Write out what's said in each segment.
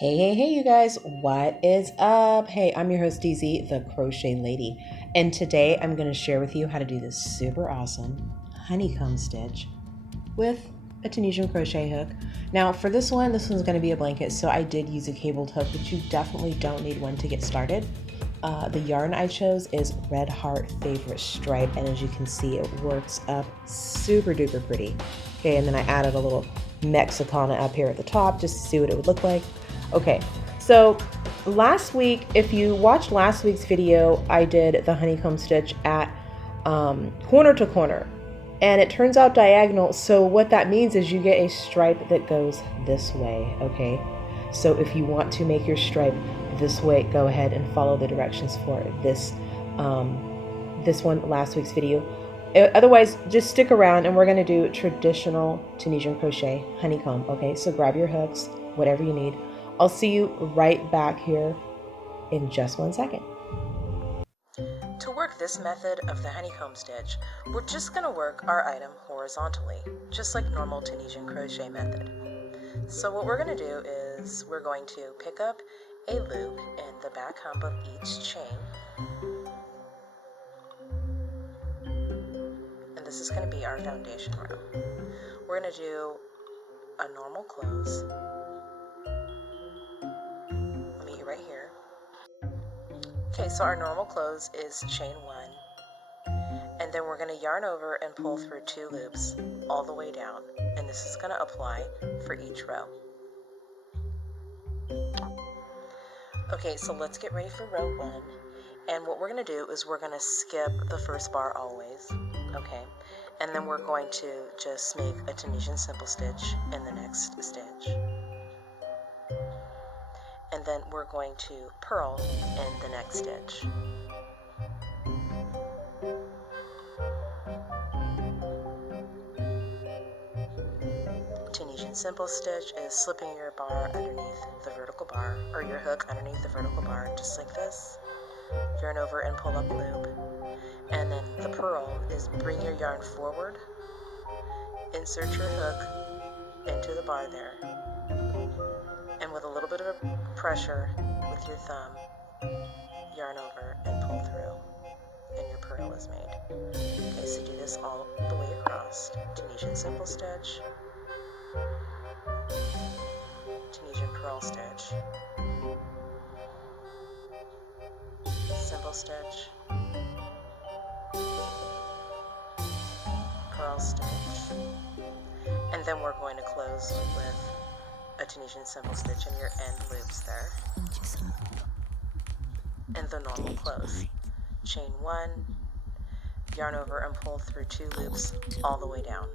Hey, you guys, what is up? Hey, I'm your host, DZ, the Crochet Lady, and today I'm going to share with you how to do this super awesome honeycomb stitch with a Tunisian crochet hook. Now, for this one's going to be a blanket, so I did use a cabled hook, but you definitely don't need one to get started. The yarn I chose is Red Heart Favorite Stripe, and as you can see, it works up super duper pretty. Okay, and then I added a little Mexicana up here at the top just to see what it would look like. Okay, so last week, if you watched last week's video, I did the honeycomb stitch at corner to corner, and it turns out diagonal. So what that means is you get a stripe that goes this way, okay? So if you want to make your stripe this way, go ahead and follow the directions for this last week's video. Otherwise, just stick around and we're going to do traditional Tunisian crochet honeycomb, okay? So grab your hooks, whatever you need. I'll see you right back here in just 1 second. To work this method of the honeycomb stitch, we're just going to work our item horizontally, just like normal Tunisian crochet method. So what we're going to do is we're going to pick up a loop in the back hump of each chain. And this is going to be our foundation row. We're going to do a normal close. Right here. Okay, so our normal close is chain 1, and then we're going to yarn over and pull through 2 loops all the way down, and this is going to apply for each row. Okay, so let's get ready for row 1, and what we're going to do is we're going to skip the first bar always, okay, and then we're going to just make a Tunisian simple stitch in the next stitch. And then we're going to purl in the next stitch. Tunisian simple stitch is slipping your bar underneath the vertical bar, or your hook underneath the vertical bar, just like this. Yarn over and pull up loop. And then the purl is bring your yarn forward, insert your hook into the bar there, and with a little bit of pressure with your thumb, yarn over and pull through, and your purl is made. Okay, so do this all the way across. Tunisian simple stitch, Tunisian purl stitch, simple stitch, purl stitch, and then we're going to close with a Tunisian simple stitch in your end loops there, and the normal close. Chain 1, yarn over and pull through 2 loops all the way down.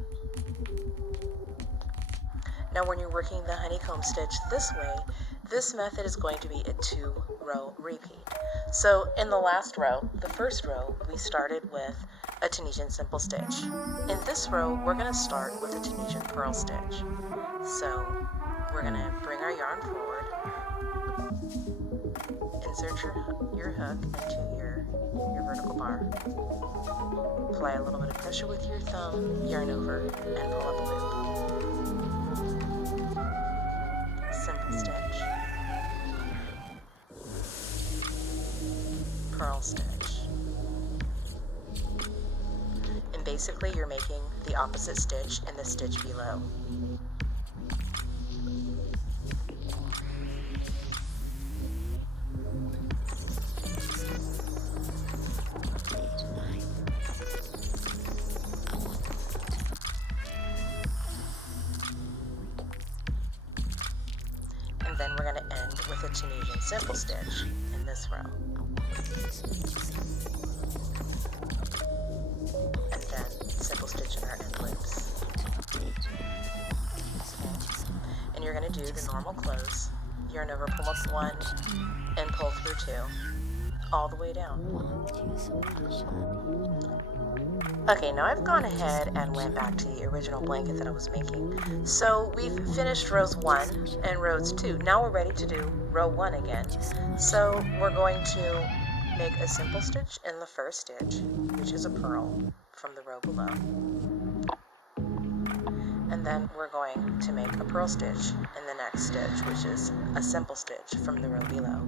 Now when you're working the honeycomb stitch this way, this method is going to be a 2-row repeat. So in the last row, the first row, we started with a Tunisian simple stitch. In this row, we're going to start with a Tunisian purl stitch. So we're going to bring our yarn forward, insert your hook into your vertical bar, apply a little bit of pressure with your thumb, yarn over, and pull up a loop. Simple stitch, purl stitch, and basically you're making the opposite stitch in the stitch below. And then we're going to end with a Tunisian simple stitch in this row. And then simple stitch in our end loops. And you're going to do the normal close. Yarn over, pull up 1, and pull through 2, all the way down. Okay, now I've gone ahead and went back to the original blanket that I was making. So we've finished rows 1 and rows 2. Now we're ready to do row 1 again. So we're going to make a simple stitch in the first stitch, which is a purl from the row below. And then we're going to make a purl stitch in the next stitch, which is a simple stitch from the row below.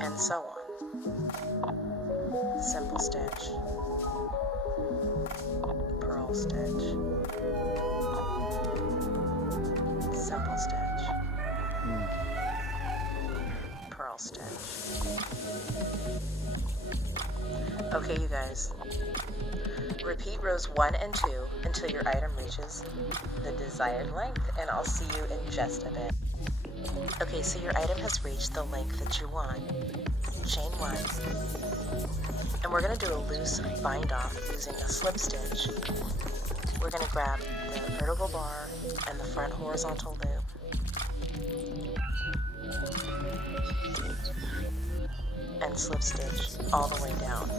And so on. Simple stitch, purl stitch, simple stitch, purl stitch. Okay, you guys. Repeat rows 1 and 2 until your item reaches the desired length, and I'll see you in just a bit. Okay, so your item has reached the length that you want. Chain 1. And we're going to do a loose bind off using a slip stitch. We're going to grab the vertical bar and the front horizontal loop. And slip stitch all the way down.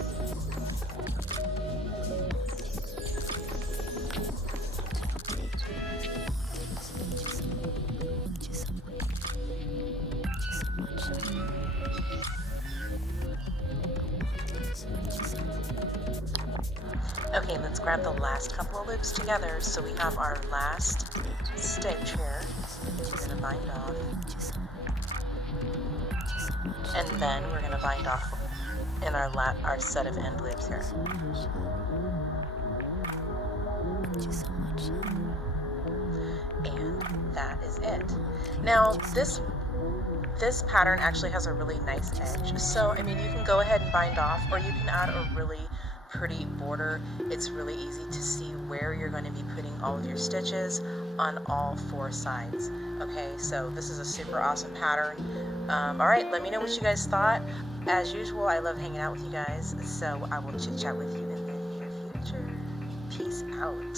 Okay, let's grab the last couple of loops together so we have our last stitch here. We're going to bind off. And then we're going to bind off in our set of end loops here. And that is it. Now, this pattern actually has a really nice edge. So, I mean, you can go ahead and bind off, or you can add a really pretty border. It's really easy to see where you're going to be putting all of your stitches on all 4 sides. Okay, so this is a super awesome pattern. Alright, let me know what you guys thought. As usual, I love hanging out with you guys, so I will chit chat with you in the near future. Peace out.